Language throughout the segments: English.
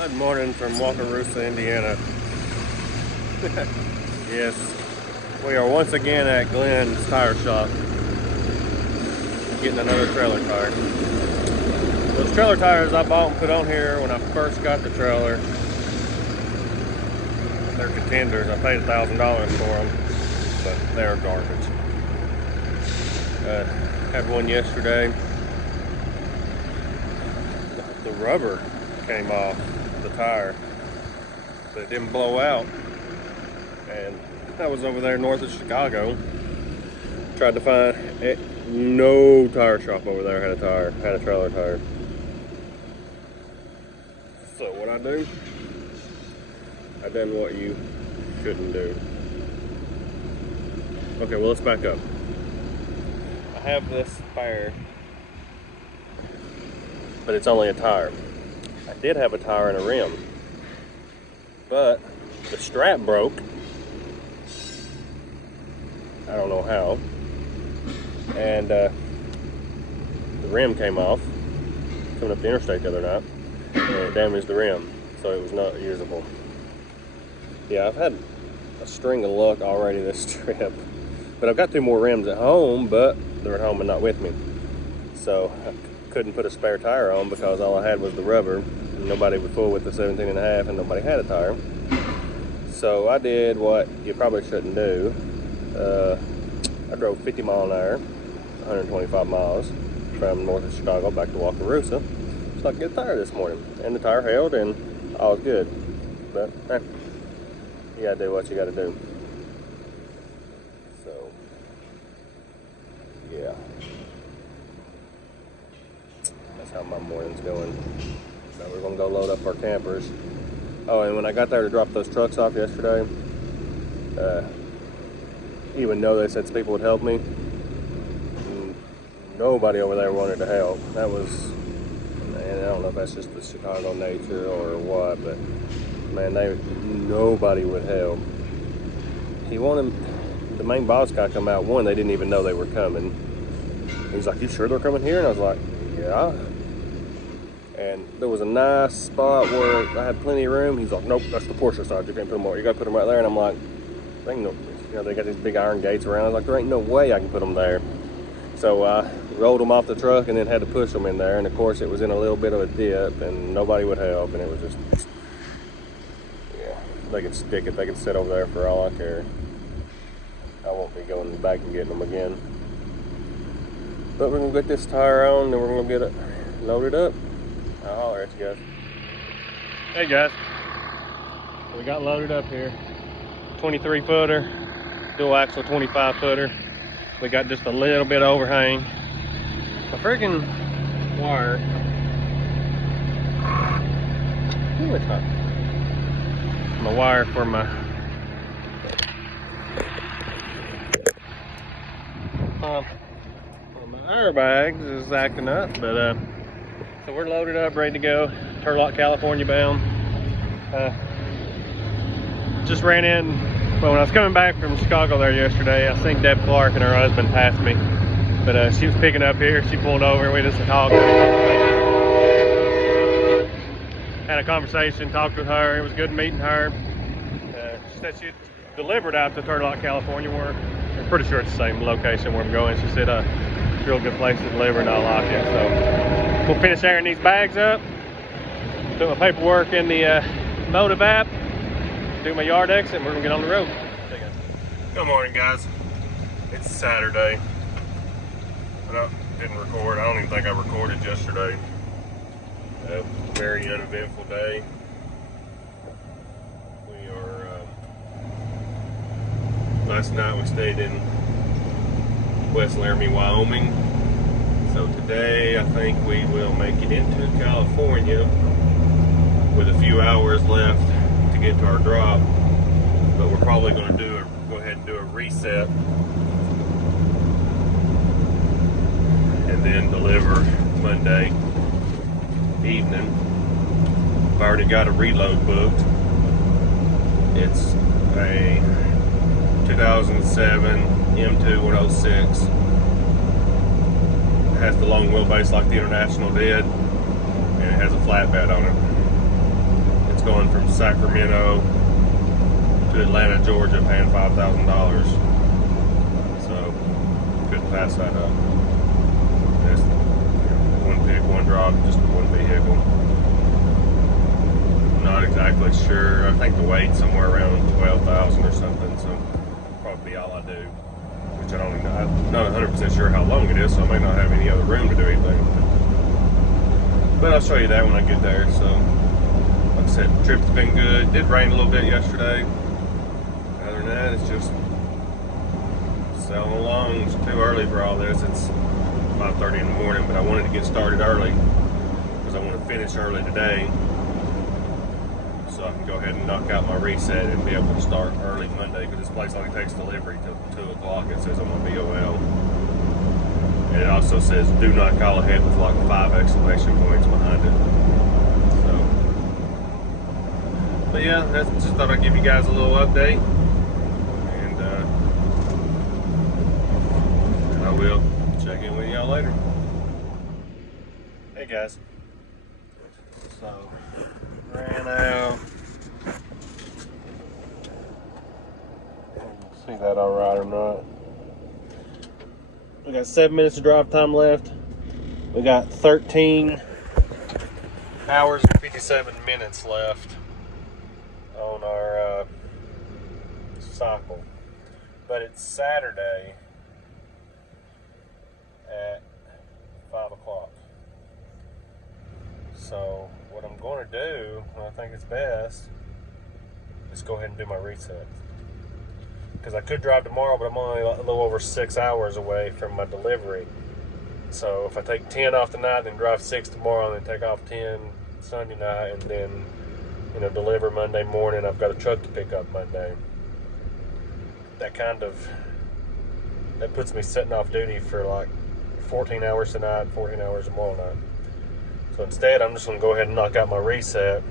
Good morning from Wakarusa, Indiana. Yes, we are once again at Glenn's tire shop, getting another trailer tire. Those trailer tires I bought and put on here when I first got the trailer, they're contenders. I paid $1,000 for them, but they're garbage. Had one yesterday. The rubber came off the tire, but it didn't blow out. And I was over there north of Chicago, tried to find it. No tire shop over there had a trailer tire. So what I do, I done what you shouldn't do. Okay, well, let's back up. I have this spare, but it's only a tire. I did have a tire and a rim, but the strap broke. I don't know how. And the rim came off coming up the interstate the other night, and it damaged the rim, so it was not usable. Yeah, I've had a string of luck already this trip, but I've got 2 more rims at home, but they're at home and not with me. So I couldn't put a spare tire on because all I had was the rubber, and nobody would fool with the 17.5, and nobody had a tire. So I did what you probably shouldn't do. I drove 50 miles an hour, 125 miles from north of Chicago back to Wakarusa, so I could get a tire this morning. And the tire held and all was good. But you gotta do what you gotta do. So yeah, that's how my morning's going. Now we're gonna go load up our campers. Oh, and when I got there to drop those trucks off yesterday, even though they said people would help me, nobody over there wanted to help. That was, man, I don't know if that's just the Chicago nature or what, but man, nobody would help. He wanted the main boss guy come out. One, they didn't even know they were coming. He's like, "You sure they're coming here?" And I was like, "Yeah." And there was a nice spot where I had plenty of room. He's like, "Nope, that's the Porsche side. You can't put them more. You got to put them right there." And I'm like, "There ain't no." You know, they got these big iron gates around. I was like, there ain't no way I can put them there. So I rolled them off the truck and then had to push them in there. And of course, it was in a little bit of a dip, and nobody would help. And it was just, yeah, they could stick it. They could sit over there for all I care. I won't be going back and getting them again. But we're gonna get this tire on, and we're gonna get it loaded up. I'll holler at you guys. Hey guys, we got loaded up here. 23 footer, dual axle 25 footer. We got just a little bit of overhang. My freaking wire. Ooh, it's hot. My wire for my airbags is acting up, but so we're loaded up, ready to go. Turlock, California bound. Just ran in, well, when I was coming back from Chicago there yesterday, I seen Deb Clark and her husband pass me, but she was picking up here. She pulled over and we just talked. Had a conversation, talked with her. It was good meeting her. She said she delivered out to Turlock, California, where I'm pretty sure it's the same location where I'm going. She said real good place to deliver and I like it. So we'll finish airing these bags up, do my paperwork in the Motive app, do my yard exit, and we're gonna get on the road. Good morning, guys. It's Saturday. I didn't record. I don't even think I recorded yesterday. A very uneventful day. We are, last night we stayed in West Laramie, Wyoming. So today I think we will make it into California with a few hours left to get to our drop. But we're probably going to go ahead and do a reset and then deliver Monday evening. I've already got a reload booked. It's a 2007 M2 106. It has the long wheelbase like the International did, and it has a flatbed on it. going from Sacramento to Atlanta, Georgia, paying $5,000. So couldn't pass that up. Just, one pick, one drop, just one vehicle. Not exactly sure. I think the weight's somewhere around 12,000 or something. So probably be all I do. Which I don't even know. I'm not 100% sure how long it is, so I may not have any other room to do anything. But I'll show you that when I get there. So, like I said, the trip's been good. It did rain a little bit yesterday. Other than that, it's just sailing along. It's too early for all this. It's 5:30 in the morning, but I wanted to get started early because I want to finish early today, so I can go ahead and knock out my reset and be able to start early Monday, because this place only takes delivery till 2 o'clock. It says I'm on BOL. And it also says do not call ahead with like 5 exclamation points behind it. So, but yeah, that's just thought I'd give you guys a little update. And I will check in with y'all later. Hey guys. So, ran out. See that all right or not? We got 7 minutes of drive time left. We got 13 hours and 57 minutes left on our cycle. But it's Saturday at 5 o'clock. So what I'm going to do, and I think it's best, is go ahead and do my reset. Because I could drive tomorrow, but I'm only a little over 6 hours away from my delivery. So if I take 10 off tonight, then drive 6 tomorrow, and then take off 10 Sunday night, and then, you know, deliver Monday morning, I've got a truck to pick up Monday. That puts me sitting off duty for like 14 hours tonight, 14 hours tomorrow night. So instead, I'm just going to go ahead and knock out my reset,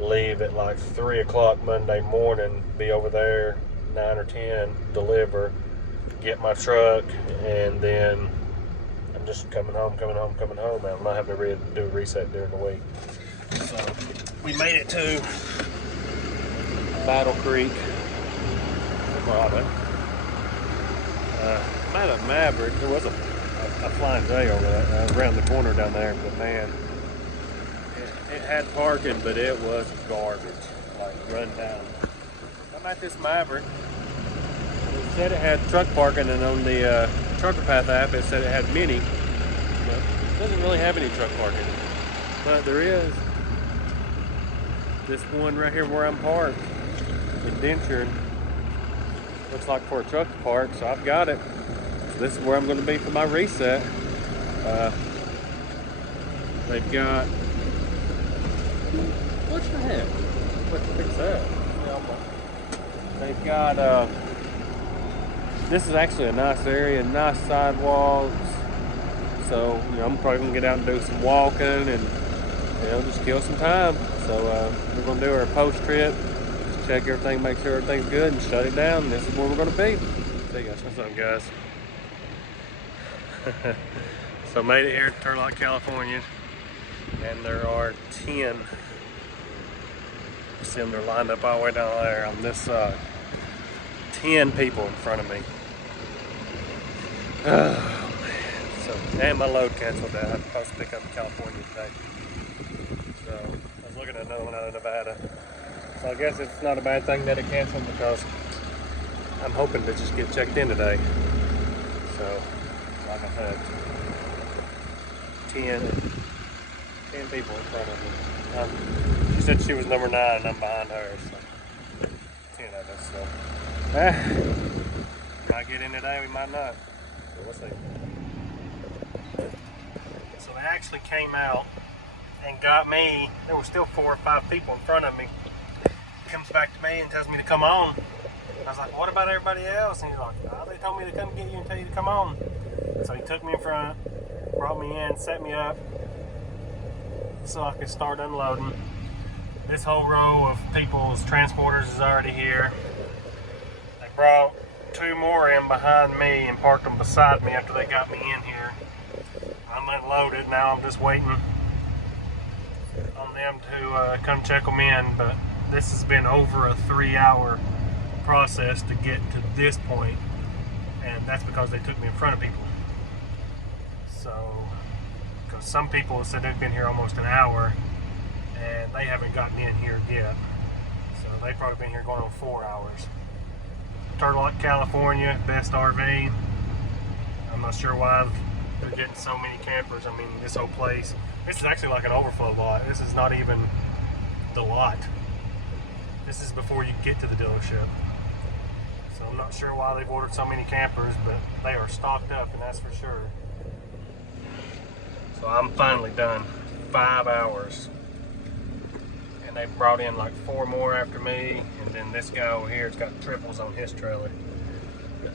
leave at like 3 o'clock Monday morning, be over there 9 or 10, deliver, get my truck, and then I'm just coming home. I'm not having to do a reset during the week. So we made it to Battle Creek. Might have Maverick. There was a Flying J over there, around the corner down there, but man, it had parking, but it was garbage, like run down. I'm at this Maverick. It said it had truck parking, and on the Trucker Path app it said it had mini, but it doesn't really have any truck parking. But there is this one right here where I'm parked, indentured. Looks like for a truck to park, so I've got it. So this is where I'm going to be for my reset. They've got, what the heck? Let's fix that. They've got, this is actually a nice area, nice sidewalks. So, you know, I'm probably going to get out and do some walking and, you know, just kill some time. So, we're going to do our post trip, just check everything, make sure everything's good, and shut it down. And this is where we're going to be. See you guys. What's up, guys? So, made it here to Turlock, California, and there are 10. See them, they're lined up all the way down there on this side. 10 people in front of me. Oh, man. So, and my load canceled out. I'm supposed to pick up in California today. So, I was looking at another one out of Nevada. So, I guess it's not a bad thing that it canceled, because I'm hoping to just get checked in today. So, like I said, 10 people in front of me. She said she was number 9 and I'm behind her, so 10 of us. So might get in today, we might not. So we'll see. So they actually came out and got me. There were still 4 or 5 people in front of me. He comes back to me and tells me to come on. I was like, what about everybody else? And he's like, oh, they told me to come get you and tell you to come on. So he took me in front, brought me in, set me up so I could start unloading. This whole row of people's transporters is already here. They brought 2 more in behind me and parked them beside me after they got me in here. I'm unloaded, now I'm just waiting on them to come check them in, but this has been over a 3-hour process to get to this point, and that's because they took me in front of people. So, because some people said they've been here almost an hour, and they haven't gotten in here yet. So they've probably been here going on 4 hours. Turlock, California, best RV. I'm not sure why they're getting so many campers. I mean, this whole place, this is actually like an overflow lot. This is not even the lot. This is before you get to the dealership. So I'm not sure why they've ordered so many campers, but they are stocked up, and that's for sure. So I'm finally done. 5 hours. And they brought in like 4 more after me, and then this guy over here has got triples on his trailer.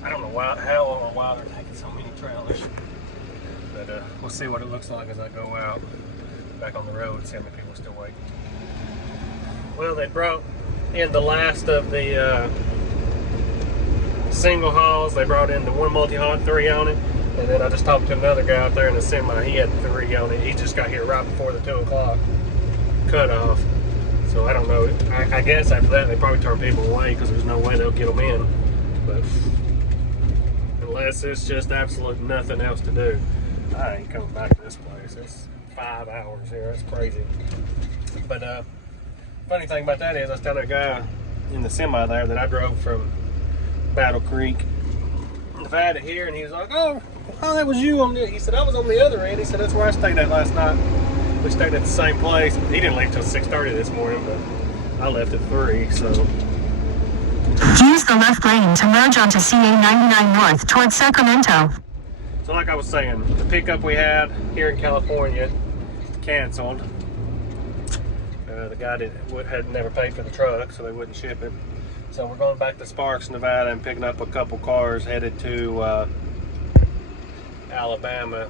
I don't know how or why they're taking so many trailers. But we'll see what it looks like as I go out back on the road, see how many people are still waiting. Well, they brought in the last of the single hauls. They brought in the one multi-haul, 3 on it, and then I just talked to another guy out there in the semi. He had 3 on it. He just got here right before the 2 o'clock cutoff. So I don't know. I guess after that they probably turn people away because there's no way they'll get them in. But unless it's just absolute nothing else to do, I ain't coming back to this place. It's 5 hours here. That's crazy. But funny thing about that is I was telling a guy in the semi there that I drove from Battle Creek, Nevada here, and he was like, oh, that was you on the, he said, I was on the other end. He said, that's where I stayed at last night. We stayed at the same place. He didn't leave till 6:30 this morning, but I left at 3, so. Use the left lane to merge onto CA 99 North towards Sacramento. So like I was saying, the pickup we had here in California canceled. The guy had never paid for the truck, so they wouldn't ship it. So we're going back to Sparks, Nevada, and picking up a couple cars headed to Alabama.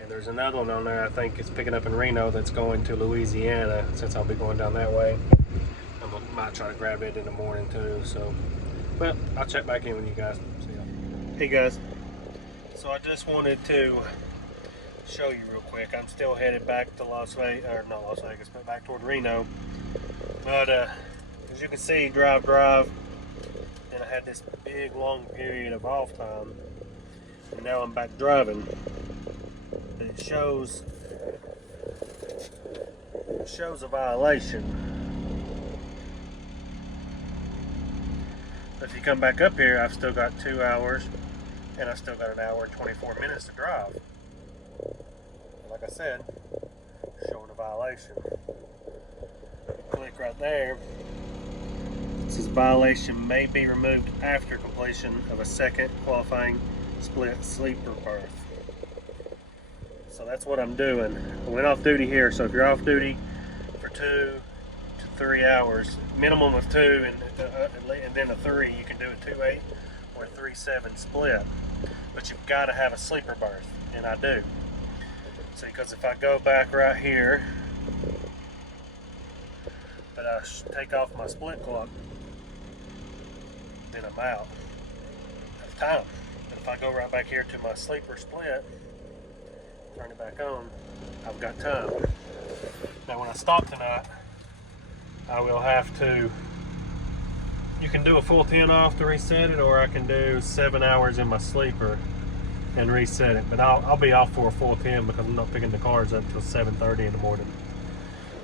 And there's another one on there, I think it's picking up in Reno, that's going to Louisiana, since I'll be going down that way. I might try to grab it in the morning too, so. But I'll check back in with you guys. See ya. Hey guys, so I just wanted to show you real quick. I'm still headed back to Las Vegas, or not Las Vegas, but back toward Reno. But as you can see, drive, and I had this big long period of off time, and now I'm back driving. And it shows a violation. But if you come back up here, I've still got 2 hours, and I've still got an hour and 24 minutes to drive. Like I said, showing a violation. Click right there. It says violation may be removed after completion of a second qualifying split sleeper berth. So that's what I'm doing. I went off duty here, so if you're off duty for 2 to 3 hours, minimum of 2 and then a 3, you can do a 2-8 or a 3-7 split. But you've got to have a sleeper berth, and I do. See, because if I go back right here, but I take off my split clock, then I'm out of time. But if I go right back here to my sleeper split, turn it back on, I've got time. Now when I stop tonight, I will have to, you can do a full 10 off to reset it, or I can do 7 hours in my sleeper and reset it. But I'll be off for a full 10 because I'm not picking the cars up until 7:30 in the morning.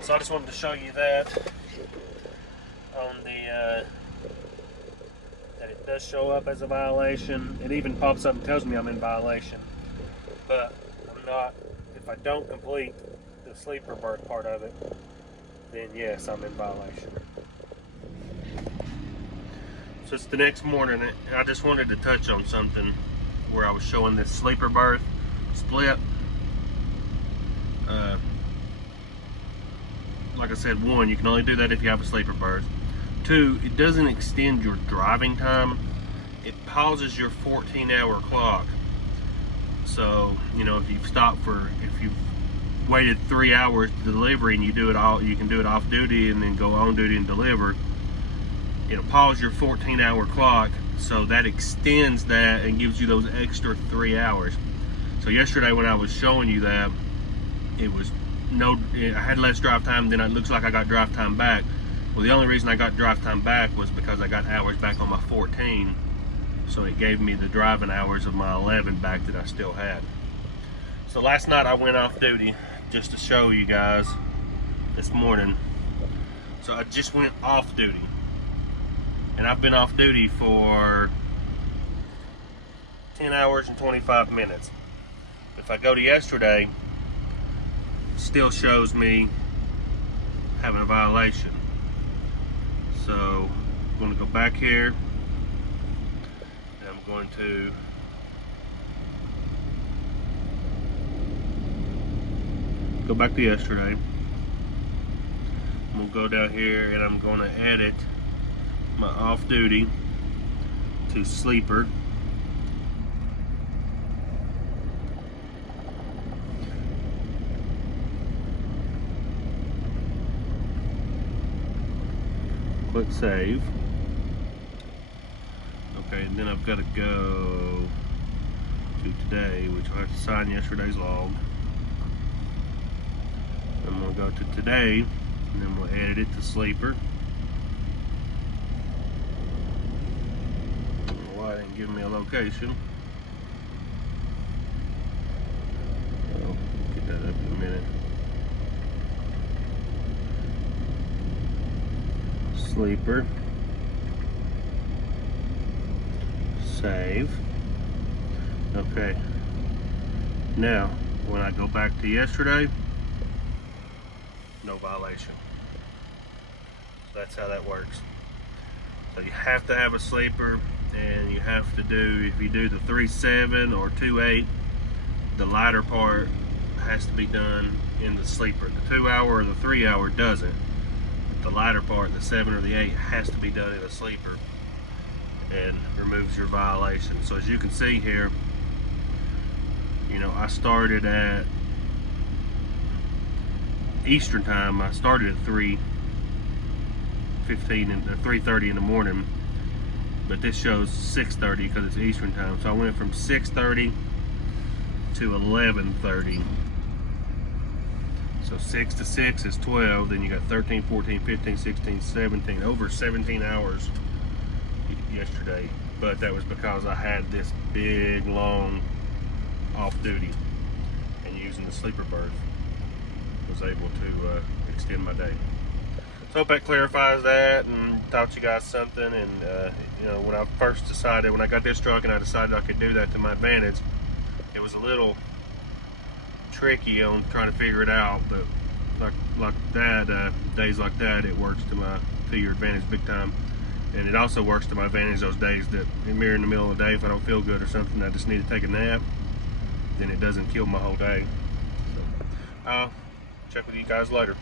So I just wanted to show you that on the that it does show up as a violation. It even pops up and tells me I'm in violation. But I'm not, if I don't complete the sleeper berth part of it, then yes, I'm in violation. So it's the next morning, and I just wanted to touch on something where I was showing this sleeper berth split. Like I said, 1, you can only do that if you have a sleeper berth. 2, it doesn't extend your driving time. It pauses your 14-hour clock. So, you know, if you've waited 3 hours to delivery and you do it all, you can do it off duty and then go on duty and deliver. It'll pause your 14-hour clock, so that extends that and gives you those extra 3 hours. So yesterday when I was showing you that, it was I had less drive time, then it looks like I got drive time back. Well, the only reason I got drive time back was because I got hours back on my 14, so it gave me the driving hours of my 11 back that I still had. So last night I went off duty, just to show you guys this morning. So I just went off duty, and I've been off duty for 10 hours and 25 minutes. If I go to yesterday, it still shows me having a violation. So I'm going to go back here, and I'm going to go back to yesterday. I'm going to go down here, and I'm going to edit my off duty to sleeper. Click save. Okay, and then I've got to go to today, which I have to sign yesterday's log. I'm going to go to today, and then we'll edit it to sleeper. I don't know why it didn't give me a location. I'll get that up in a minute. Sleeper. Save. Okay. Now, when I go back to yesterday, no violation. So that's how that works. So you have to have a sleeper, and you have to do, if you do the 3.7 or 2.8, the lighter part has to be done in the sleeper. The 2 hour or the 3 hour doesn't. The lighter part, the 7 or the 8, has to be done in a sleeper, and removes your violation. So as you can see here, you know, I started at Eastern time. I started at 3:15 and 3:30 in the morning, but this shows 6:30 because it's Eastern time. So I went from 6:30 to 11:30. So 6 to 6 is 12, then you got 13, 14, 15, 16, 17, over 17 hours yesterday. But that was because I had this big, long off duty, and using the sleeper berth was able to extend my day. So hope that clarifies that and taught you guys something. And you know, when I first decided, when I got this truck and I decided I could do that to my advantage, it was a little tricky on trying to figure it out, but like that, days like that, it works to your advantage big time. And it also works to my advantage those days that we're in the middle of the day, if I don't feel good or something, I just need to take a nap, then it doesn't kill my whole day. So I'll check with you guys later.